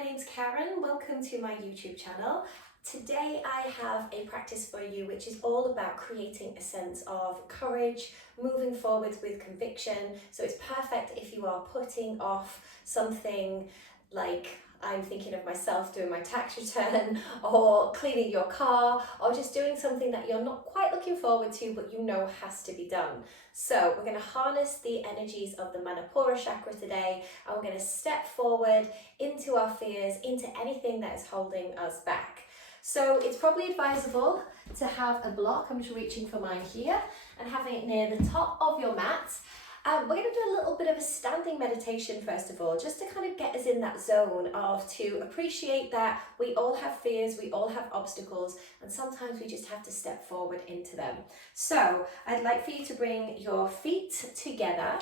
my name's Karen. Welcome to my YouTube channel. Today I have a practice for you which is all about creating a sense of courage, moving forward with conviction. So it's perfect if you are putting off something like I'm thinking of myself doing my tax return or cleaning your car or just doing something that you're not quite looking forward to but you know has to be done. So we're going to harness the energies of the Manipura chakra today and we're going to step forward into our fears, into anything that is holding us back. So it's probably advisable to have a block, I'm just reaching for mine here, and having it near the top of your mat. We're going to do a little bit of a standing meditation first of all, just to kind of get us in that zone of to appreciate that we all have fears, we all have obstacles, and sometimes we just have to step forward into them. So I'd like for you to bring your feet together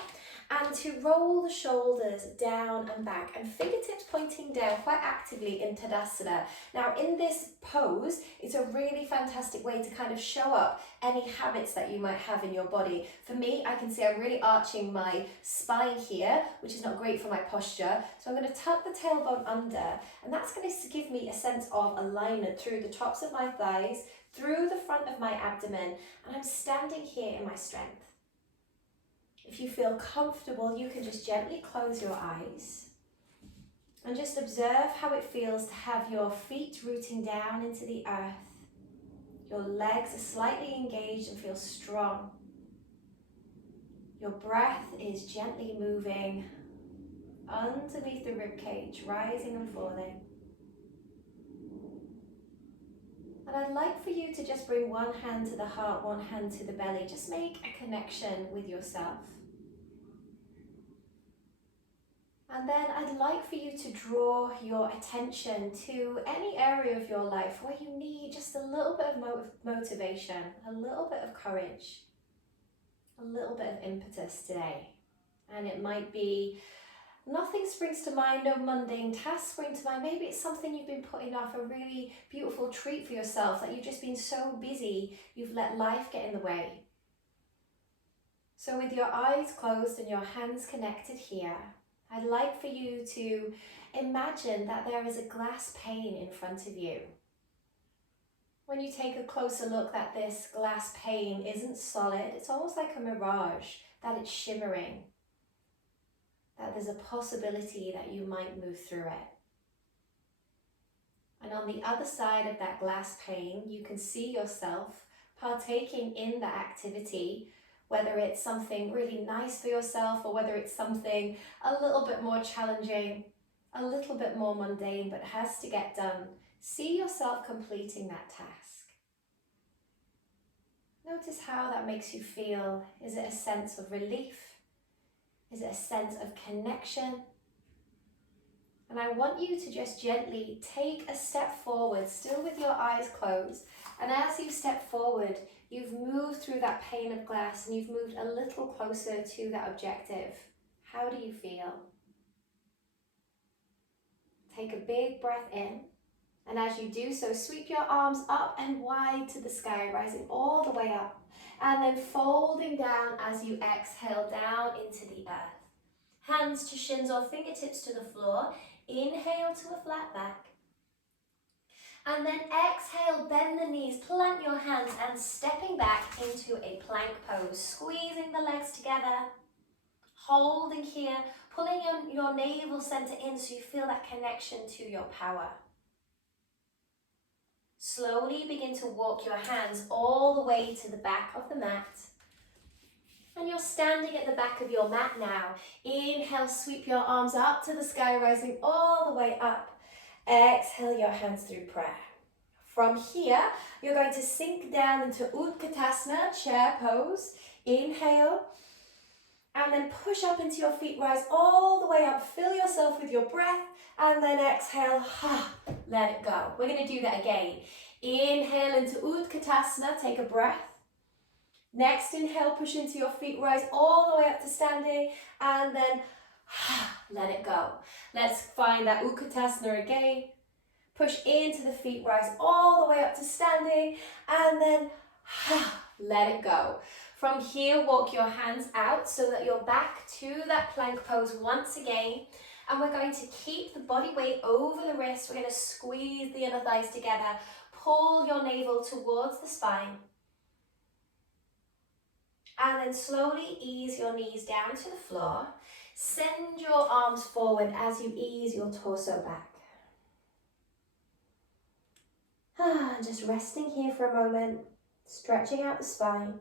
and to roll the shoulders down and back and fingertips pointing down quite actively in Tadasana. Now in this pose, it's a really fantastic way to kind of show up any habits that you might have in your body. For me, I can see I'm really arching my spine here, which is not great for my posture. So I'm going to tuck the tailbone under, and that's going to give me a sense of alignment through the tops of my thighs, through the front of my abdomen, and I'm standing here in my strength. If you feel comfortable, you can just gently close your eyes and just observe how it feels to have your feet rooting down into the earth. Your legs are slightly engaged and feel strong. Your breath is gently moving underneath the ribcage, rising and falling. And I'd like for you to just bring one hand to the heart, one hand to the belly. Just make a connection with yourself. And then I'd like for you to draw your attention to any area of your life where you need just a little bit of motivation, a little bit of courage, a little bit of impetus today. And it might be nothing springs to mind, no mundane tasks spring to mind. Maybe it's something you've been putting off, a really beautiful treat for yourself that you've just been so busy, you've let life get in the way. So with your eyes closed and your hands connected here, I'd like for you to imagine that there is a glass pane in front of you. When you take a closer look, that this glass pane isn't solid, it's almost like a mirage, that it's shimmering, that there's a possibility that you might move through it. And on the other side of that glass pane, you can see yourself partaking in that activity, whether it's something really nice for yourself or whether it's something a little bit more challenging, a little bit more mundane, but has to get done. See yourself completing that task. Notice how that makes you feel. Is it a sense of relief? Is it a sense of connection? And I want you to just gently take a step forward, still with your eyes closed. And as you step forward, you've moved through that pane of glass and you've moved a little closer to that objective. How do you feel? Take a big breath in. And as you do so, sweep your arms up and wide to the sky, rising all the way up. And then folding down as you exhale down into the earth. Hands to shins or fingertips to the floor. Inhale to a flat back. And then exhale, bend the knees, plant your hands and stepping back into a plank pose. Squeezing the legs together, holding here, pulling your navel center in so you feel that connection to your power. Slowly begin to walk your hands all the way to the back of the mat. And you're standing at the back of your mat now. Inhale, sweep your arms up to the sky, rising all the way up. Exhale your hands through prayer. From here, you're going to sink down into Utkatasana, chair pose. Inhale, and then push up into your feet, rise all the way up. Fill yourself with your breath, and then exhale, let it go. We're going to do that again. Inhale into Utkatasana, take a breath. Next inhale, push into your feet, rise all the way up to standing, and then let it go. Let's find that Utkatasana again. Push into the feet, rise all the way up to standing, and then let it go. From here, walk your hands out so that you're back to that plank pose once again. And we're going to keep the body weight over the wrist. We're going to squeeze the inner thighs together. Pull your navel towards the spine. And then slowly ease your knees down to the floor. Send your arms forward as you ease your torso back. Just resting here for a moment, stretching out the spine.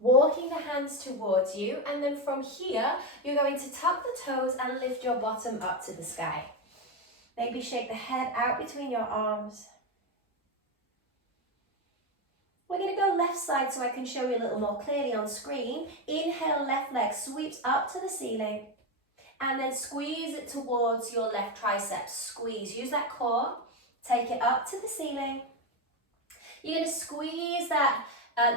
Walking the hands towards you, and then from here, you're going to tuck the toes and lift your bottom up to the sky. Maybe shake the head out between your arms. We're going to go left side so I can show you a little more clearly on screen. Inhale, left leg sweeps up to the ceiling, and then squeeze it towards your left tricep. Squeeze, use that core, take it up to the ceiling. You're going to squeeze that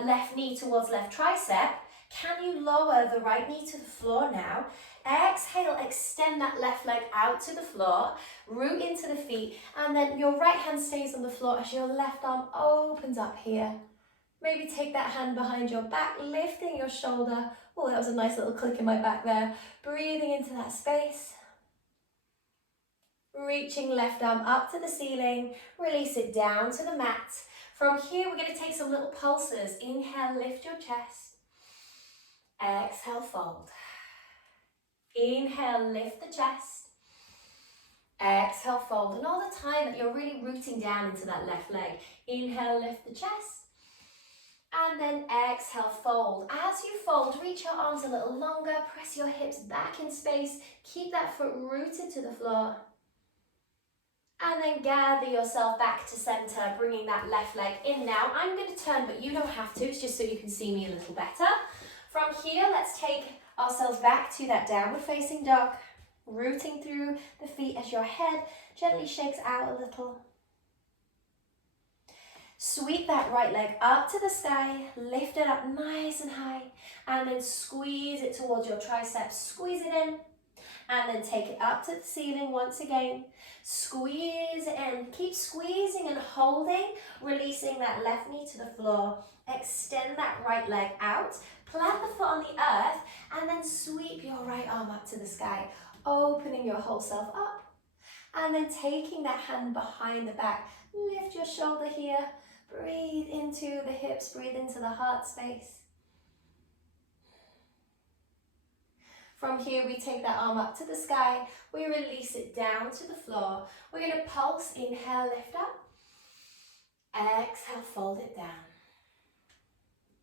left knee towards left tricep. Can you lower the right knee to the floor now? Exhale, extend that left leg out to the floor, root into the feet, and then your right hand stays on the floor as your left arm opens up here. Maybe take that hand behind your back, lifting your shoulder. Oh, that was a nice little click in my back there. Breathing into that space. Reaching left arm up to the ceiling, release it down to the mat. From here, we're going to take some little pulses. Inhale, lift your chest. Exhale, fold. Inhale, lift the chest. Exhale, fold. And all the time that you're really rooting down into that left leg. Inhale, lift the chest. And then exhale, fold. As you fold, reach your arms a little longer. Press your hips back in space. Keep that foot rooted to the floor. And then gather yourself back to center, bringing that left leg in now. I'm going to turn, but you don't have to. It's just so you can see me a little better. From here, let's take ourselves back to that downward facing dog. Rooting through the feet as your head gently shakes out a little. Sweep that right leg up to the sky. Lift it up nice and high. And then squeeze it towards your triceps. Squeeze it in. And then take it up to the ceiling once again. Squeeze it in. Keep squeezing and holding, releasing that left knee to the floor. Extend that right leg out. Plant the foot on the earth and then sweep your right arm up to the sky, opening your whole self up. And then taking that hand behind the back, lift your shoulder here. Breathe into the hips, breathe into the heart space. From here, we take that arm up to the sky. We release it down to the floor. We're going to pulse. Inhale, lift up. Exhale, fold it down.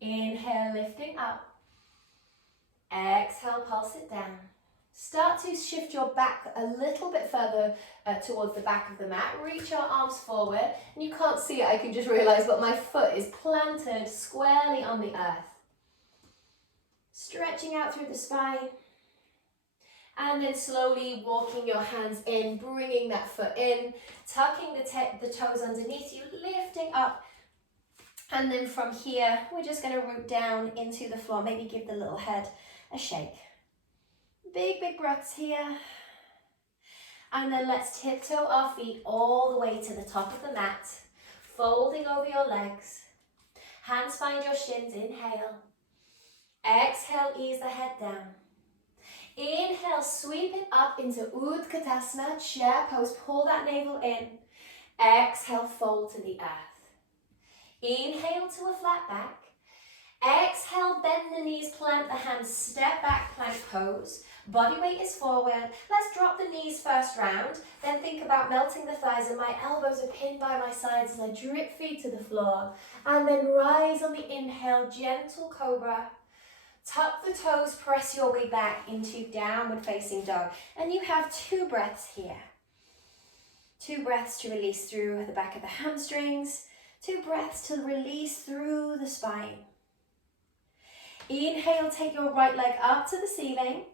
Inhale, lifting up. Exhale, pulse it down. Start to shift your back a little bit further towards the back of the mat. Reach your arms forward. And you can't see it, I can just realize, but my foot is planted squarely on the earth. Stretching out through the spine. And then slowly walking your hands in, bringing that foot in, tucking the toes underneath you, lifting up. And then from here, we're just going to root down into the floor. Maybe give the little head a shake. Big, big breaths here. And then let's tiptoe our feet all the way to the top of the mat, folding over your legs. Hands find your shins, inhale. Exhale, ease the head down. Inhale, sweep it up into Utkatasana, chair pose. Pull that navel in. Exhale, fold to the earth. Inhale to a flat back. Exhale, bend the knees, plant the hands, step back, plank pose. Body weight is forward. Let's drop the knees first round. Then think about melting the thighs, and my elbows are pinned by my sides as I drip feet to the floor. And then rise on the inhale, gentle cobra. Tuck the toes, press your way back into downward facing dog. And you have 2 breaths here. 2 breaths to release through the back of the hamstrings. 2 breaths to release through the spine. Inhale, take your right leg up to the ceiling.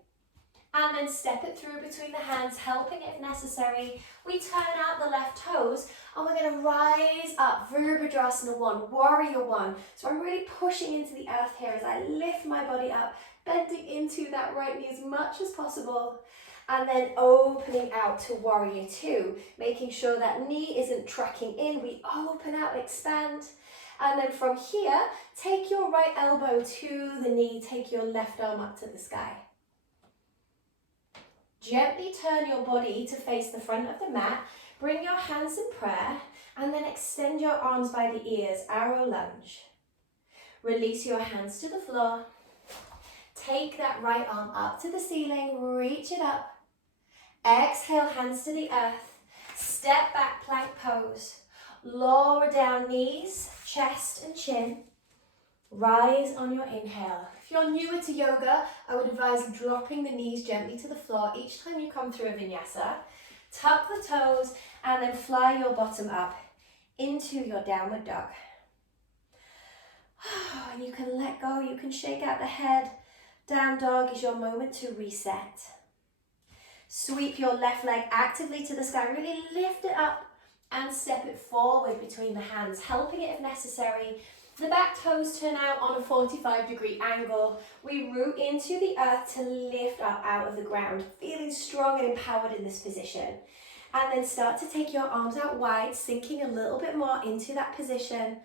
And then step it through between the hands, helping if necessary. We turn out the left toes and we're going to rise up. Virabhadrasana 1, Warrior 1. So I'm really pushing into the earth here as I lift my body up, bending into that right knee as much as possible. And then opening out to Warrior 2, making sure that knee isn't tracking in. We open out, expand. And then from here, take your right elbow to the knee, take your left arm up to the sky. Gently turn your body to face the front of the mat. Bring your hands in prayer and then extend your arms by the ears, arrow lunge. Release your hands to the floor. Take that right arm up to the ceiling, reach it up. Exhale, hands to the earth. Step back, plank pose. Lower down knees, chest and chin. Rise on your inhale. If you're newer to yoga, I would advise dropping the knees gently to the floor each time you come through a vinyasa. Tuck the toes and then fly your bottom up into your downward dog. And you can let go, you can shake out the head. Down dog is your moment to reset. Sweep your left leg actively to the sky, really lift it up and step it forward between the hands, helping it if necessary. The back toes turn out on a 45-degree angle. We root into the earth to lift up out of the ground, feeling strong and empowered in this position. And then start to take your arms out wide, sinking a little bit more into that position.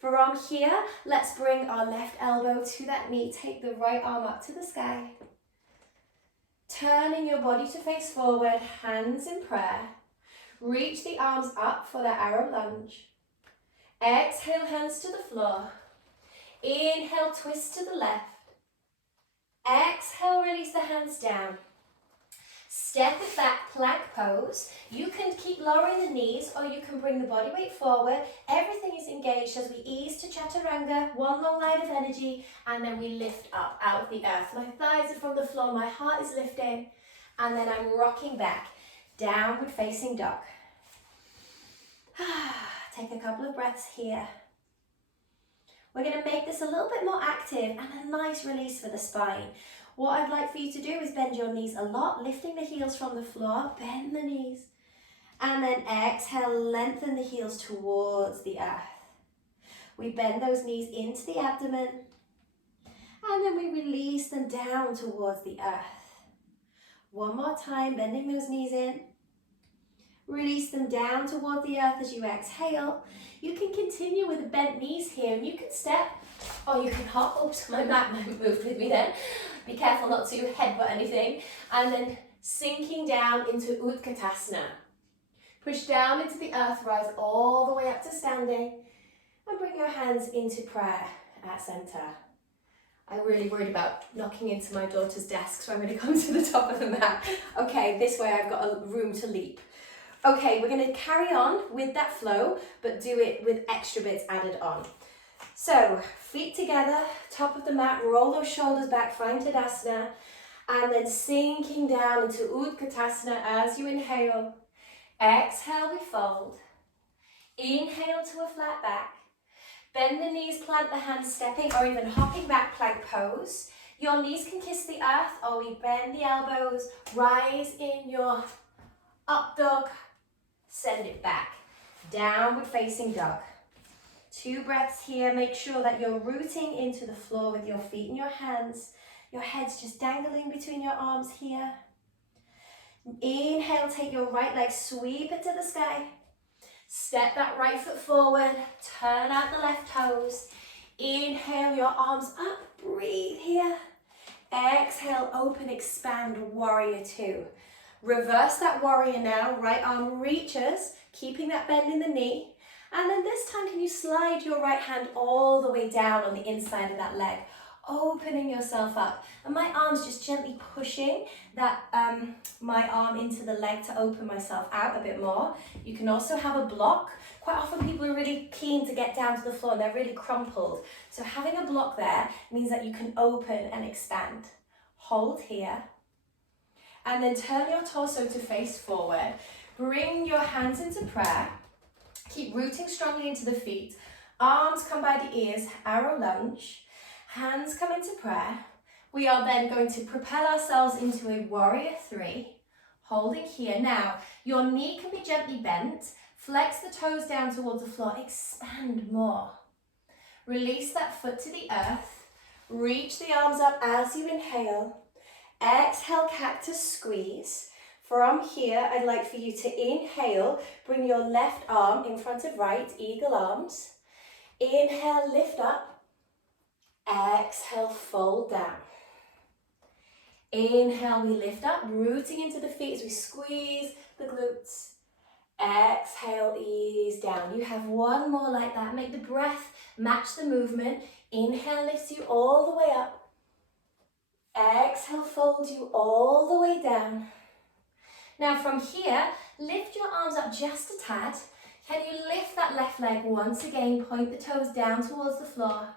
From here, let's bring our left elbow to that knee. Take the right arm up to the sky. Turning your body to face forward, hands in prayer. Reach the arms up for that arrow lunge. Exhale, hands to the floor. Inhale, twist to the left. Exhale, release the hands down. Step it back, plank pose. You can keep lowering the knees or you can bring the body weight forward. Everything is engaged as we ease to chaturanga, one long line of energy, and then we lift up out of the earth. My thighs are from the floor, my heart is lifting, and then I'm rocking back, downward facing dog. Take a couple of breaths here. We're going to make this a little bit more active and a nice release for the spine. What I'd like for you to do is bend your knees a lot, lifting the heels from the floor, bend the knees. And then exhale, lengthen the heels towards the earth. We bend those knees into the abdomen. And then we release them down towards the earth. One more time, bending those knees in. Release them down toward the earth as you exhale. You can continue with the bent knees here, and you can step or you can hop. Oops, my mat moved with me then. Be careful not to headbutt anything. And then sinking down into Utkatasana. Push down into the earth, rise all the way up to standing, and bring your hands into prayer at center. I'm really worried about knocking into my daughter's desk, so I'm going to come to the top of the mat. Okay, this way I've got a room to leap. Okay, we're going to carry on with that flow, but do it with extra bits added on. So, feet together, top of the mat, roll those shoulders back, find Tadasana, and then sinking down into Utkatasana as you inhale. Exhale, we fold. Inhale to a flat back. Bend the knees, plant the hands, stepping or even hopping back, plank pose. Your knees can kiss the earth, or we bend the elbows, rise in your up dog, send it back, downward facing dog. 2 breaths here. Make sure that you're rooting into the floor with your feet and your hands. Your head's just dangling between your arms here. Inhale, take your right leg, sweep it to the sky. Step that right foot forward, turn out the left toes. Inhale, your arms up, breathe here. Exhale, open, expand, warrior 2. Reverse that warrior now, right arm reaches, keeping that bend in the knee. And then this time, can you slide your right hand all the way down on the inside of that leg, opening yourself up. And my arm's just gently pushing that my arm into the leg to open myself out a bit more. You can also have a block. Quite often people are really keen to get down to the floor and they're really crumpled. So having a block there means that you can open and expand. Hold here. And then turn your torso to face forward. Bring your hands into prayer. Keep rooting strongly into the feet. Arms come by the ears, arrow lunge. Hands come into prayer. We are then going to propel ourselves into a warrior 3, holding here. Now, your knee can be gently bent. Flex the toes down towards the floor. Expand more. Release that foot to the earth. Reach the arms up as you inhale. Exhale, cactus squeeze. From here, I'd like for you to inhale. Bring your left arm in front of right, eagle arms. Inhale, lift up. Exhale, fold down. Inhale, we lift up, rooting into the feet as we squeeze the glutes. Exhale, ease down. You have one more like that. Make the breath match the movement. Inhale lifts you all the way up. Exhale folds you all the way down. Now from here, lift your arms up just a tad. Can you lift that left leg once again? Point the toes down towards the floor.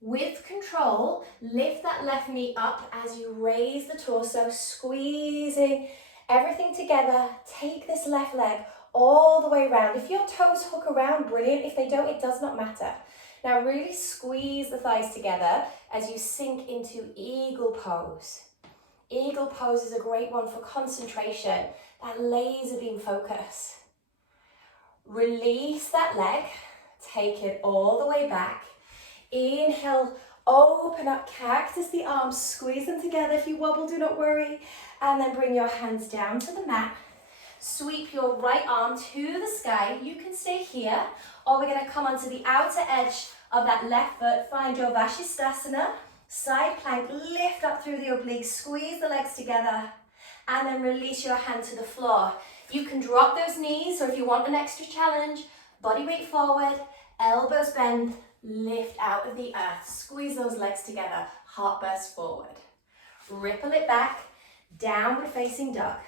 With control, lift that left knee up as you raise the torso, squeezing everything together. Take this left leg all the way around. If your toes hook around, brilliant. If they don't, it does not matter. Now really squeeze the thighs together as you sink into eagle pose. Eagle pose is a great one for concentration, that laser beam focus. Release that leg, take it all the way back. Inhale, open up, cactus the arms, squeeze them together. If you wobble, do not worry. And then bring your hands down to the mat. Sweep your right arm to the sky. You can stay here, or we're going to come onto the outer edge of that left foot. Find your Vashisthasana, side plank, lift up through the obliques, squeeze the legs together, and then release your hand to the floor. You can drop those knees, or if you want an extra challenge, body weight forward, elbows bend, lift out of the earth. Squeeze those legs together, heart burst forward. Ripple it back, downward facing dog.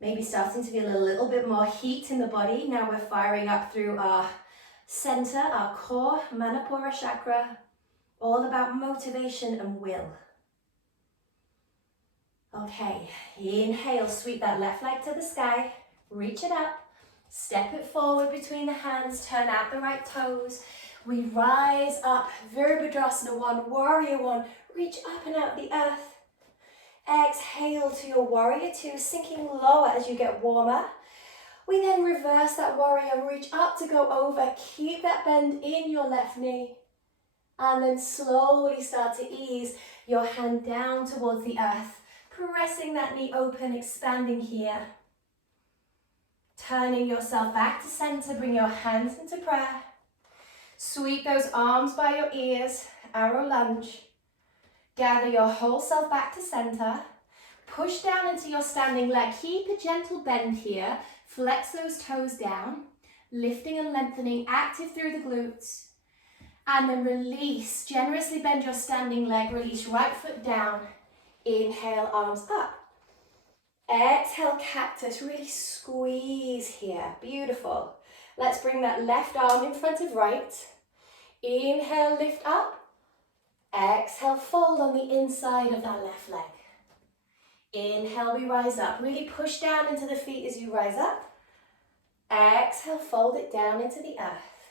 Maybe starting to feel a little bit more heat in the body. Now we're firing up through our center, our core, Manipura chakra, all about motivation and will. Okay, inhale, sweep that left leg to the sky, reach it up, step it forward between the hands, turn out the right toes. We rise up, Virabhadrasana 1, Warrior 1, reach up and out the earth. Exhale to your Warrior 2, sinking lower as you get warmer. We then reverse that Warrior, reach up to go over, keep that bend in your left knee. And then slowly start to ease your hand down towards the earth, pressing that knee open, expanding here. Turning yourself back to center, bring your hands into prayer. Sweep those arms by your ears, arrow lunge. Gather your whole self back to center. Push down into your standing leg. Keep a gentle bend here. Flex those toes down, lifting and lengthening, active through the glutes. And then release, generously bend your standing leg, release right foot down. Inhale, arms up. Exhale, cactus, really squeeze here, beautiful. Let's bring that left arm in front of right. Inhale, lift up. Exhale, fold on the inside of that left leg. Inhale, we rise up. Really push down into the feet as you rise up. Exhale, fold it down into the earth.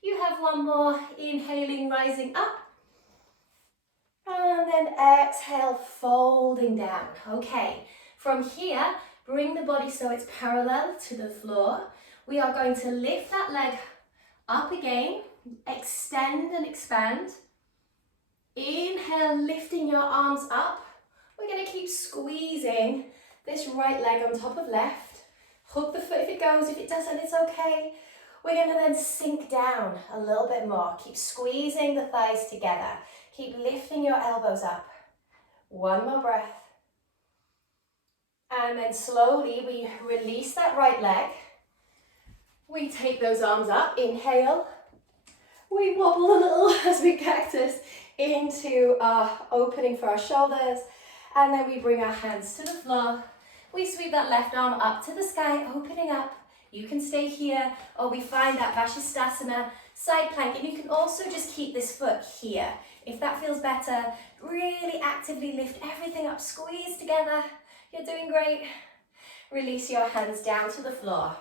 You have one more. Inhaling, rising up. And then exhale, folding down. Okay, from here, bring the body so it's parallel to the floor. We are going to lift that leg up again. Extend and expand. Inhale, lifting your arms up. We're going to keep squeezing this right leg on top of left. Hook the foot if it goes. If it doesn't, it's okay. We're going to then sink down a little bit more. Keep squeezing the thighs together. Keep lifting your elbows up. One more breath. And then slowly we release that right leg. We take those arms up. Inhale. We wobble a little as we cactus into our opening for our shoulders. And then we bring our hands to the floor. We sweep that left arm up to the sky, opening up. You can stay here, or we find that Vashisthasana side plank. And you can also just keep this foot here. If that feels better, really actively lift everything up, squeeze together. You're doing great. Release your hands down to the floor.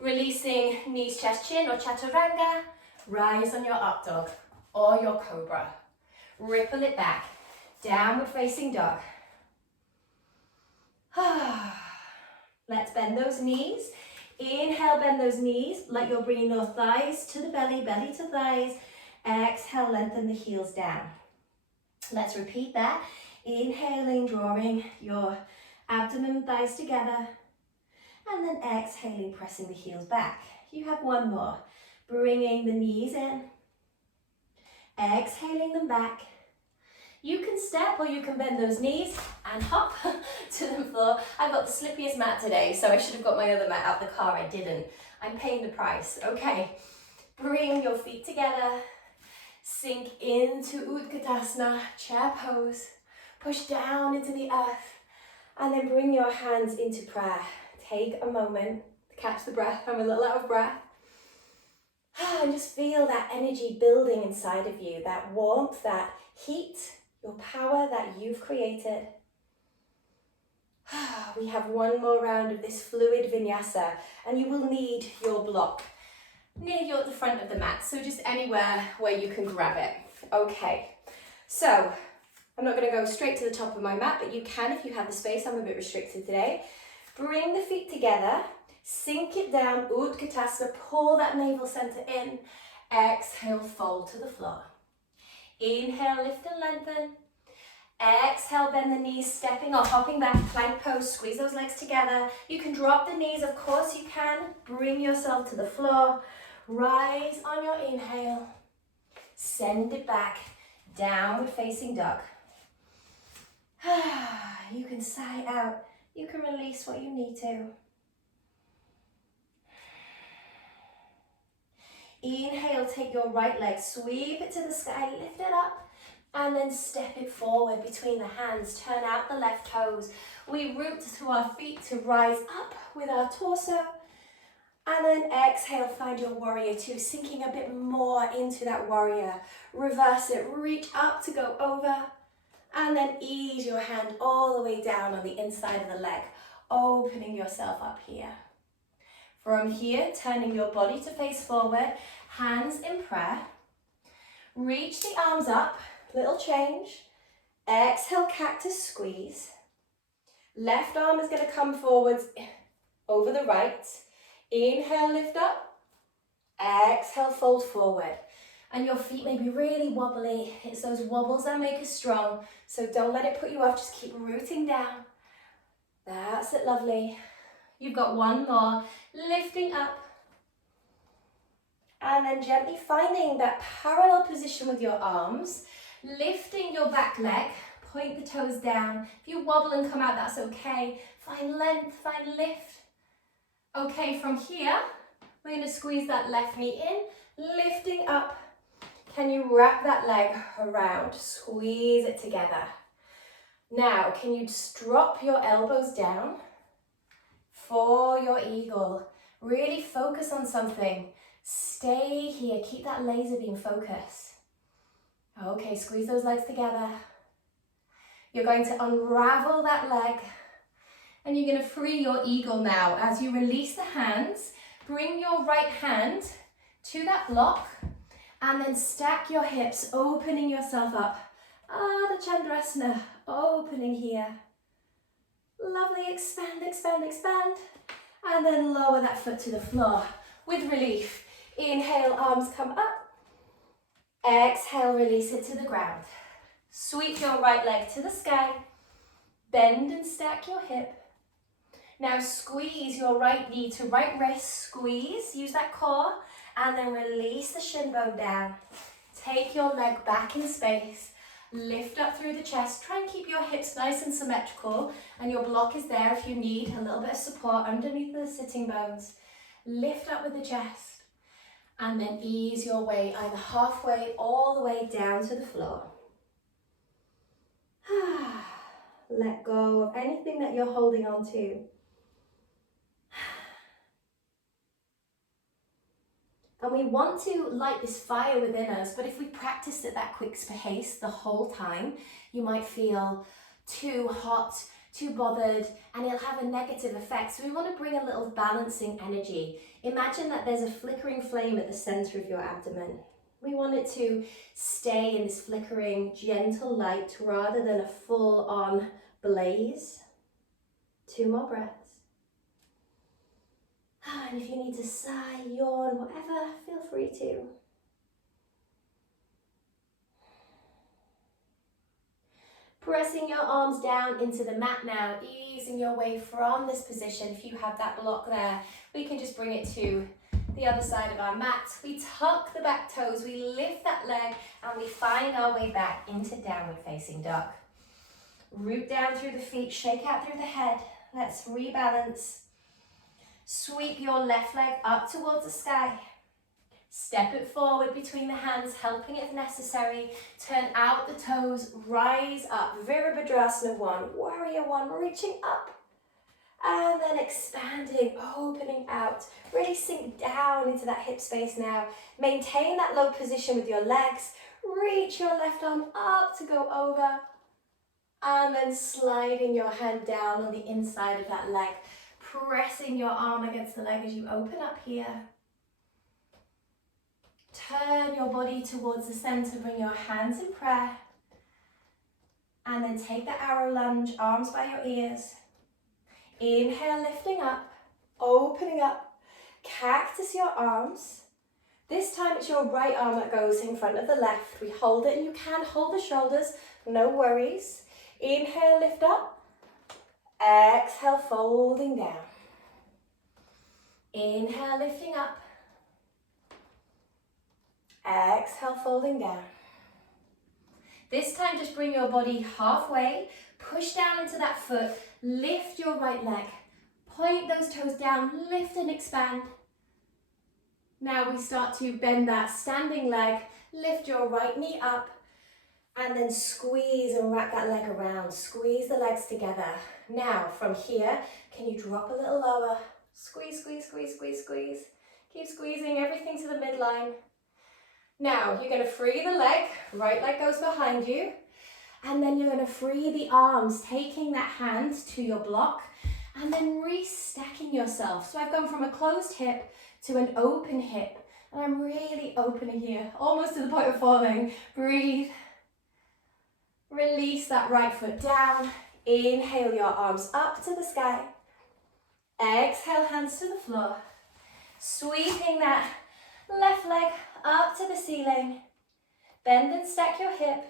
Releasing knees, chest, chin, or chaturanga. Rise on your up dog or your cobra. Ripple it back. Downward facing dog. Let's bend those knees. Inhale, bend those knees like you're bringing those thighs to the belly, belly to thighs. Exhale, lengthen the heels down. Let's repeat that. Inhaling, drawing your abdomen and thighs together. And then exhaling, pressing the heels back. You have one more. Bringing the knees in. Exhaling them back. You step, or you can bend those knees and hop to the floor. I've got the slippiest mat today, so I should have got my other mat out the car. I didn't. I'm paying the price. Okay, bring your feet together. Sink into Utkatasana, chair pose. Push down into the earth. And then bring your hands into prayer. Take a moment to catch the breath. I'm a little out of breath. And just feel that energy building inside of you, that warmth, that heat, your power that you've created. We have one more round of this fluid vinyasa, and you will need your block near you at the front of the mat, so just anywhere where you can grab it. Okay, so I'm not going to go straight to the top of my mat, but you can if you have the space. I'm a bit restricted today. Bring the feet together. Sink it down, Utkatasana, pull that navel center in. Exhale, fold to the floor. Inhale, lift and lengthen. Exhale, bend the knees, stepping or hopping back, plank pose, squeeze those legs together. You can drop the knees, of course you can. Bring yourself to the floor. Rise on your inhale. Send it back, downward facing dog. You can sigh out. You can release what you need to. Inhale, take your right leg, sweep it to the sky, lift it up, and then step it forward between the hands. Turn out the left toes. We root through our feet to rise up with our torso. And then exhale, find your warrior two, sinking a bit more into that warrior. Reverse it, reach up to go over. And then ease your hand all the way down on the inside of the leg, opening yourself up here. From here, turning your body to face forward, hands in prayer. Reach the arms up, little change. Exhale, cactus squeeze. Left arm is going to come forwards over the right. Inhale, lift up. Exhale, fold forward. And your feet may be really wobbly. It's those wobbles that make us strong. So don't let it put you off, just keep rooting down. That's it, lovely. You've got one more, lifting up. And then gently finding that parallel position with your arms, lifting your back leg, point the toes down. If you wobble and come out, that's okay. Find length, find lift. Okay, from here, we're going to squeeze that left knee in, lifting up. Can you wrap that leg around? Squeeze it together. Now, can you just drop your elbows down for your eagle? Really focus on something. Stay here. Keep that laser beam focus. Okay, squeeze those legs together. You're going to unravel that leg and you're going to free your eagle now. As you release the hands, bring your right hand to that block and then stack your hips, opening yourself up. Ardha Chandrasana, opening here. Lovely, expand, expand, expand. And then lower that foot to the floor with relief. Inhale, arms come up. Exhale, release it to the ground. Sweep your right leg to the sky. Bend and stack your hip. Now squeeze your right knee to right wrist. Squeeze, use that core. And then release the shin bone down. Take your leg back in space. Lift up through the chest. Try and keep your hips nice and symmetrical. And your block is there if you need a little bit of support underneath the sitting bones. Lift up with the chest. And then ease your way either halfway all the way down to the floor. Let go of anything that you're holding on to. And we want to light this fire within us, but if we practiced at that quick pace the whole time, you might feel too hot, too bothered, and it'll have a negative effect. So we want to bring a little balancing energy. Imagine that there's a flickering flame at the center of your abdomen. We want it to stay in this flickering, gentle light rather than a full-on blaze. 2 more breaths. And if you need to sigh, yawn, whatever, feel free to. Pressing your arms down into the mat now, easing your way from this position. If you have that block there, we can just bring it to the other side of our mat. We tuck the back toes, we lift that leg, and we find our way back into downward facing dog. Root down through the feet, shake out through the head. Let's rebalance. Sweep your left leg up towards the sky. Step it forward between the hands, helping if necessary. Turn out the toes, rise up. Virabhadrasana 1, Warrior 1, reaching up. And then expanding, opening out. Really sink down into that hip space now. Maintain that low position with your legs. Reach your left arm up to go over. And then sliding your hand down on the inside of that leg. Pressing your arm against the leg as you open up here. Turn your body towards the center, bring your hands in prayer. And then take the arrow lunge, arms by your ears. Inhale, lifting up, opening up. Cactus your arms. This time it's your right arm that goes in front of the left. We hold it, and you can hold the shoulders, no worries. Inhale, lift up. Exhale, folding down. Inhale, lifting up. Exhale, folding down. This time just bring your body halfway, push down into that foot, lift your right leg, point those toes down, lift and expand. Now we start to bend that standing leg, lift your right knee up, and then squeeze and wrap that leg around. Squeeze the legs together. Now from here, can you drop a little lower? Squeeze, squeeze, squeeze, squeeze, squeeze. Keep squeezing everything to the midline. Now, you're going to free the leg, right leg goes behind you, and then you're going to free the arms, taking that hand to your block, and then restacking yourself. So I've gone from a closed hip to an open hip, and I'm really opening here, almost to the point of falling. Breathe. Release that right foot down. Inhale your arms up to the sky. Exhale, hands to the floor. Sweeping that left leg up to the ceiling. Bend and stack your hip.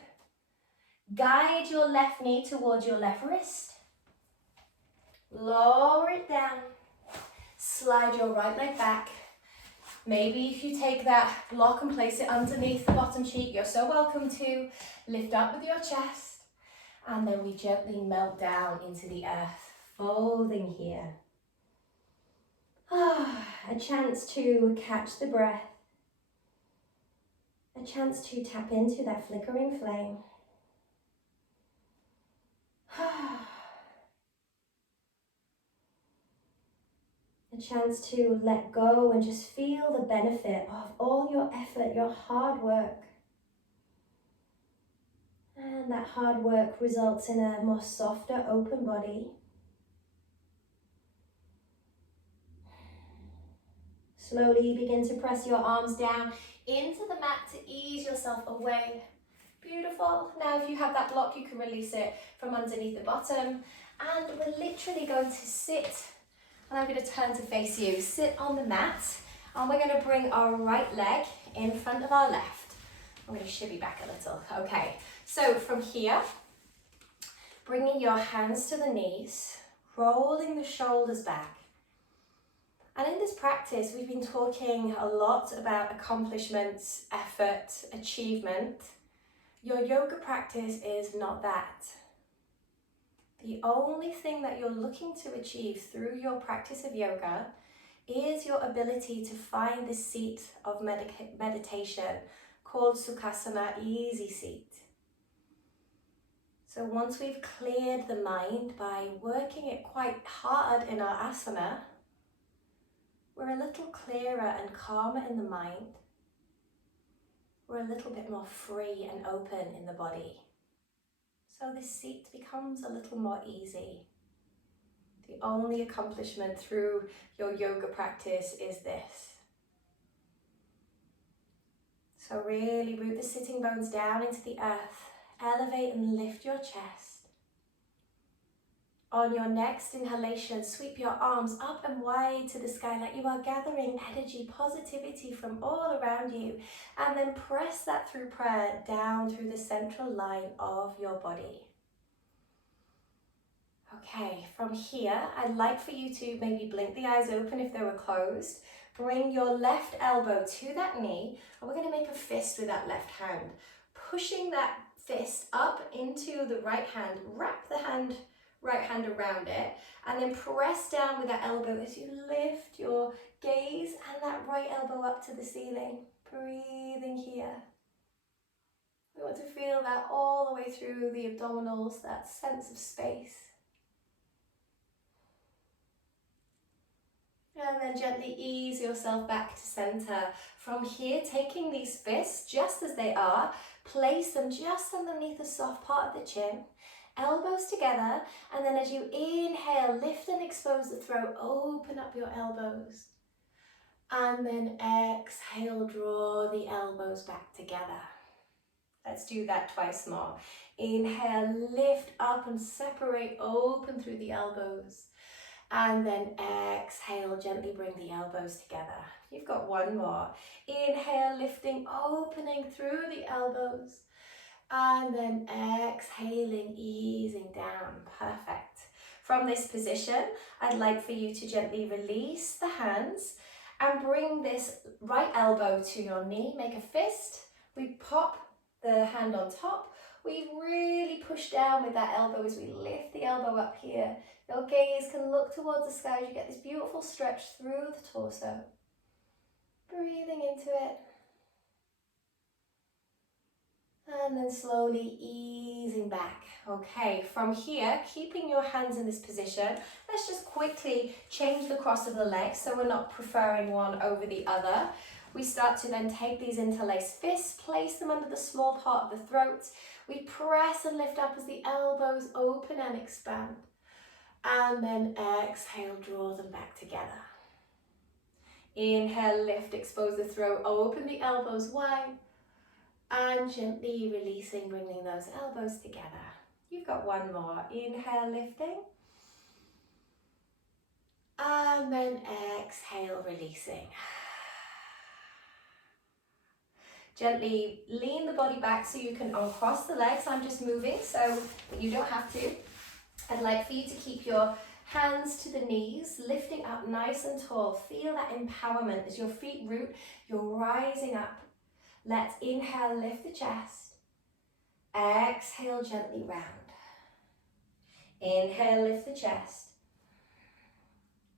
Guide your left knee towards your left wrist. Lower it down. Slide your right leg back. Maybe if you take that block and place it underneath the bottom cheek, you're so welcome to. Lift up with your chest. And then we gently melt down into the earth, folding here. A chance to catch the breath. A chance to tap into that flickering flame. A chance to let go and just feel the benefit of all your effort, your hard work. And that hard work results in a more softer, open body. Slowly begin to press your arms down into the mat to ease yourself away. Beautiful. Now if you have that block, you can release it from underneath the bottom. And we're literally going to sit, and I'm going to turn to face you. Sit on the mat, and we're going to bring our right leg in front of our left. I'm going to shimmy back a little. Okay, so from here, bringing your hands to the knees, rolling the shoulders back. And in this practice, we've been talking a lot about accomplishments, effort, achievement. Your yoga practice is not that. The only thing that you're looking to achieve through your practice of yoga is your ability to find the seat of meditation called Sukhasana, easy seat. So once we've cleared the mind by working it quite hard in our asana, we're a little clearer and calmer in the mind. We're a little bit more free and open in the body. So this seat becomes a little more easy. The only accomplishment through your yoga practice is this. So really root the sitting bones down into the earth. Elevate and lift your chest. On your next inhalation, sweep your arms up and wide to the sky like you are gathering energy, positivity from all around you. And then press that through prayer down through the central line of your body. Okay, from here, I'd like for you to maybe blink the eyes open if they were closed. Bring your left elbow to that knee, and we're going to make a fist with that left hand. Pushing that fist up into the right hand, wrap the right hand around it, and then press down with that elbow as you lift your gaze and that right elbow up to the ceiling. Breathing here. We want to feel that all the way through the abdominals, that sense of space. And then gently ease yourself back to center. From here, taking these fists just as they are, place them just underneath the soft part of the chin, elbows together, and then as you inhale, lift and expose the throat, open up your elbows. And then exhale, draw the elbows back together. Let's do that twice more. Inhale, lift up and separate, open through the elbows. And then exhale, gently bring the elbows together. You've got one more. Inhale, lifting, opening through the elbows. And then exhaling, easing down. Perfect. From this position, I'd like for you to gently release the hands and bring this right elbow to your knee. Make a fist. We pop the hand on top. We really push down with that elbow as we lift the elbow up here. Your gaze can look towards the sky as you get this beautiful stretch through the torso. Breathing into it. And then slowly easing back. Okay, from here, keeping your hands in this position, let's just quickly change the cross of the legs so we're not preferring one over the other. We start to then take these interlaced fists, place them under the small part of the throat. We press and lift up as the elbows open and expand. And then exhale, draw them back together. Inhale, lift, expose the throat, open the elbows wide. And gently releasing, bringing those elbows together. You've got one more. Inhale, lifting. And then exhale, releasing. Gently lean the body back so you can uncross the legs. I'm just moving so you don't have to. I'd like for you to keep your hands to the knees, lifting up nice and tall. Feel that empowerment as your feet root, you're rising up. Let's inhale, lift the chest. Exhale, gently round. Inhale, lift the chest.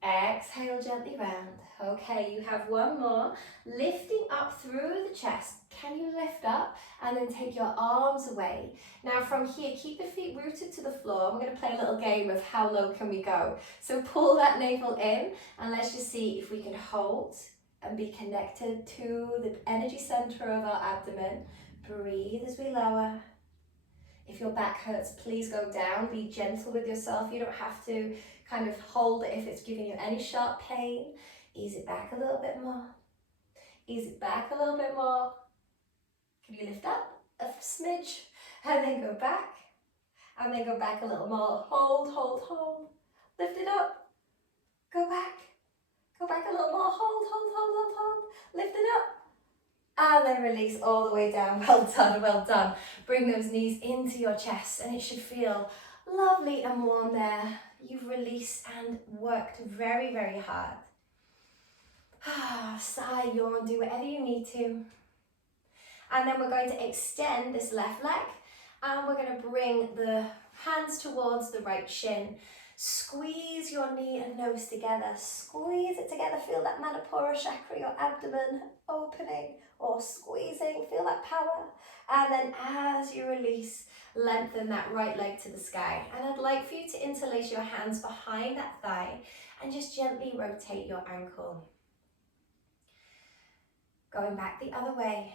Exhale, gently round. Okay, you have one more. Lifting up through the chest. Can you lift up and then take your arms away? Now from here, keep the feet rooted to the floor. We're going to play a little game of how low can we go. So pull that navel in and let's just see if we can hold and be connected to the energy center of our abdomen. Breathe as we lower. If your back hurts, please go down. Be gentle with yourself. You don't have to kind of hold it if it's giving you any sharp pain. Ease it back a little bit more. Ease it back a little bit more. Can you lift up a smidge? And then go back. And then go back a little more. Hold, hold, hold. Lift it up. Go back. Go back a little more. Hold, hold, hold, hold, hold. Lift it up. And then release all the way down. Well done, well done. Bring those knees into your chest and it should feel lovely and warm there. You've released and worked very, very hard. Sigh, yawn, do whatever you need to. And then we're going to extend this left leg and we're going to bring the hands towards the right shin. Squeeze your knee and nose together. Squeeze it together. Feel that Manipura chakra, your abdomen opening or squeezing. Feel that power. And then as you release, lengthen that right leg to the sky. And I'd like for you to interlace your hands behind that thigh and just gently rotate your ankle. Going back the other way.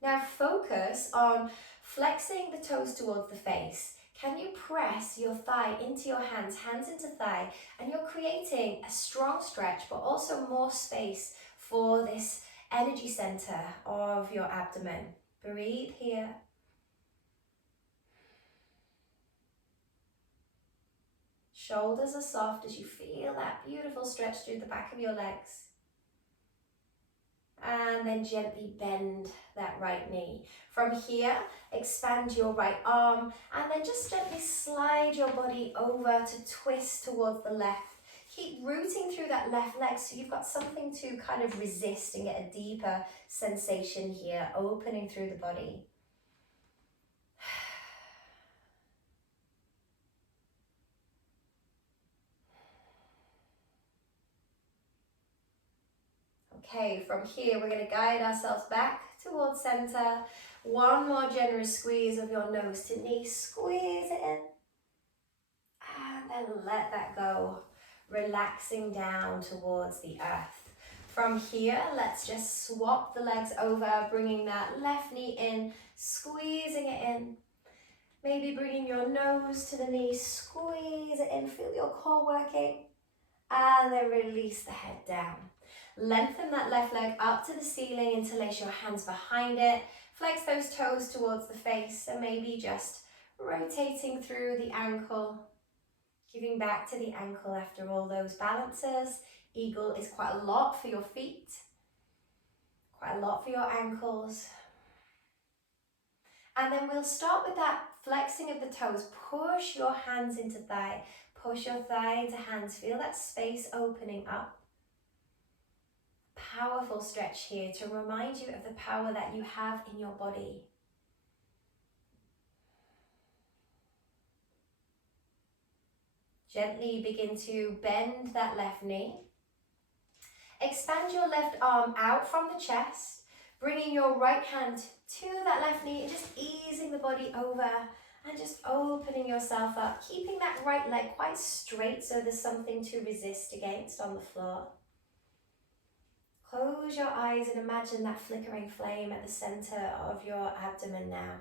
Now focus on flexing the toes towards the face. Can you press your thigh into your hands, hands into thigh, and you're creating a strong stretch, but also more space for this energy center of your abdomen. Breathe here. Shoulders are soft as you feel that beautiful stretch through the back of your legs. And then gently bend that right knee. From here, expand your right arm and then just gently slide your body over to twist towards the left. Keep rooting through that left leg so you've got something to kind of resist and get a deeper sensation here, opening through the body. Okay, from here we're going to guide ourselves back towards center. One more generous squeeze of your nose to knee. Squeeze it in. And then let that go. Relaxing down towards the earth. From here, let's just swap the legs over, bringing that left knee in, squeezing it in. Maybe bringing your nose to the knee, squeeze it in, feel your core working. And then release the head down. Lengthen that left leg up to the ceiling, interlace your hands behind it, flex those toes towards the face, and maybe just rotating through the ankle, giving back to the ankle after all those balances. Eagle is quite a lot for your feet, quite a lot for your ankles. And then we'll start with that flexing of the toes. Push your hands into thigh, push your thigh into hands, feel that space opening up. Powerful stretch here to remind you of the power that you have in your body. Gently begin to bend that left knee. Expand your left arm out from the chest, bringing your right hand to that left knee and just easing the body over and just opening yourself up, keeping that right leg quite straight so there's something to resist against on the floor. Close your eyes and imagine that flickering flame at the center of your abdomen now.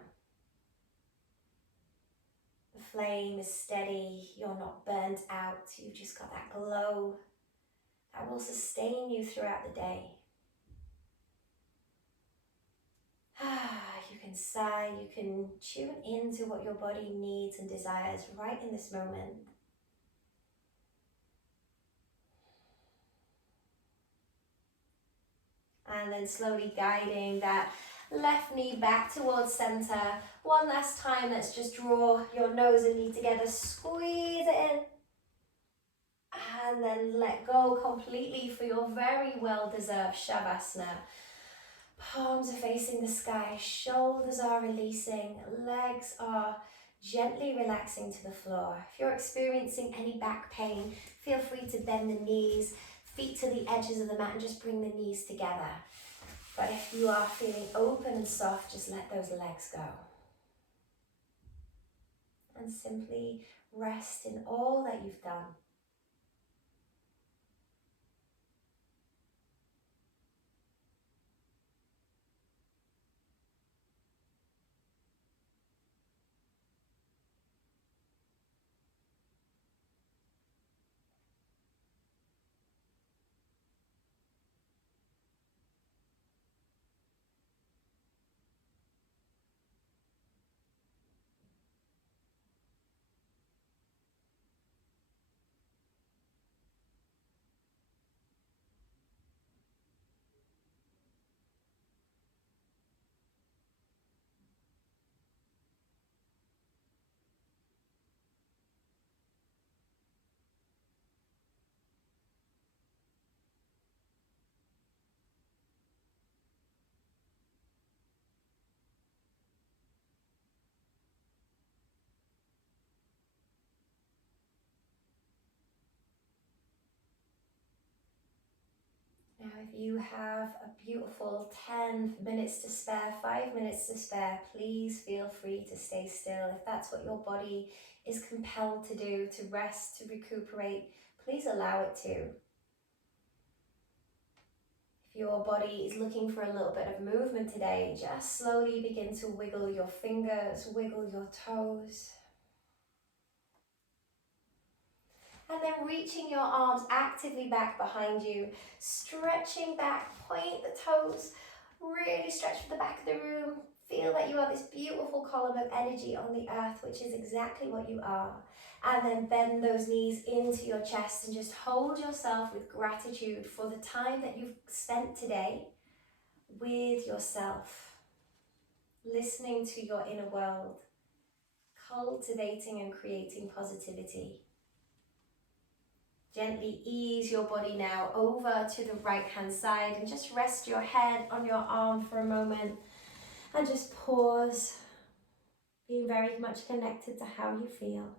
The flame is steady, you're not burnt out, you've just got that glow that will sustain you throughout the day. You can sigh, you can tune into what your body needs and desires right in this moment. And then slowly guiding that left knee back towards center. One last time, let's just draw your nose and knee together, squeeze it in. And then let go completely for your very well-deserved Shavasana. Palms are facing the sky, shoulders are releasing, legs are gently relaxing to the floor. If you're experiencing any back pain, feel free to bend the knees, feet to the edges of the mat and just bring the knees together. But if you are feeling open and soft, just let those legs go. And simply rest in all that you've done. Now, if you have a beautiful 10 minutes to spare, 5 minutes to spare, please feel free to stay still. If that's what your body is compelled to do, to rest, to recuperate, please allow it to. If your body is looking for a little bit of movement today, just slowly begin to wiggle your fingers, wiggle your toes. And then reaching your arms actively back behind you, stretching back, point the toes, really stretch for the back of the room. Feel that you are this beautiful column of energy on the earth, which is exactly what you are. And then bend those knees into your chest and just hold yourself with gratitude for the time that you've spent today with yourself, listening to your inner world, cultivating and creating positivity. Gently ease your body now over to the right hand side and just rest your head on your arm for a moment and just pause, being very much connected to how you feel.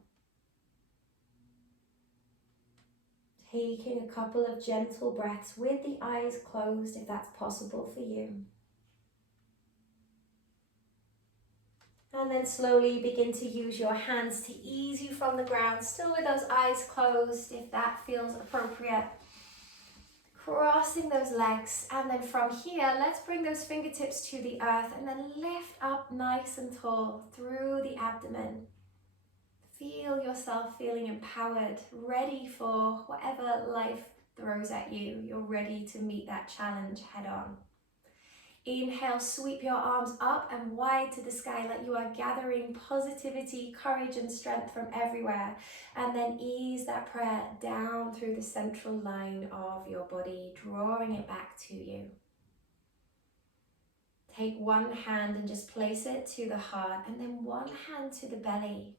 Taking a couple of gentle breaths with the eyes closed if that's possible for you. And then slowly begin to use your hands to ease you from the ground, still with those eyes closed if that feels appropriate. Crossing those legs, and then from here, let's bring those fingertips to the earth and then lift up nice and tall through the abdomen. Feel yourself feeling empowered, ready for whatever life throws at you. You're ready to meet that challenge head on. Inhale, sweep your arms up and wide to the sky like you are gathering positivity, courage and strength from everywhere. And then ease that prayer down through the central line of your body, drawing it back to you. Take one hand and just place it to the heart, and then one hand to the belly.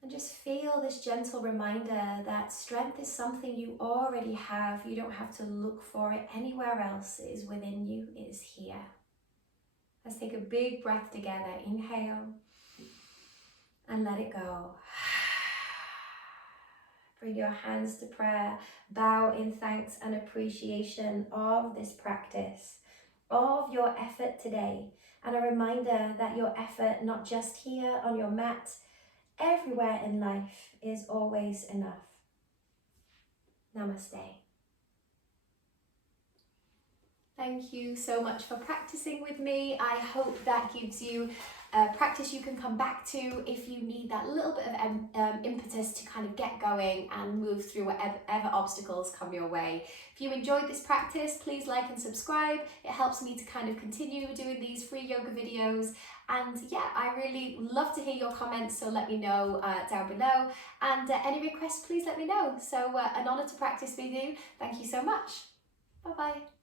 And just feel this gentle reminder that strength is something you already have. You don't have to look for it anywhere else. It is within you. It is here. Let's take a big breath together. Inhale and let it go. Bring your hands to prayer. Bow in thanks and appreciation of this practice, of your effort today. And a reminder that your effort, not just here on your mat, everywhere in life, is always enough. Namaste. Thank you so much for practicing with me. I hope that gives you practice you can come back to if you need that little bit of impetus to kind of get going and move through whatever obstacles come your way. If you enjoyed this practice, please like and subscribe. It helps me to kind of continue doing these free yoga videos. And yeah, I really love to hear your comments, so let me know down below. And any requests, please let me know. So an honour to practice with you. Thank you so much. Bye-bye.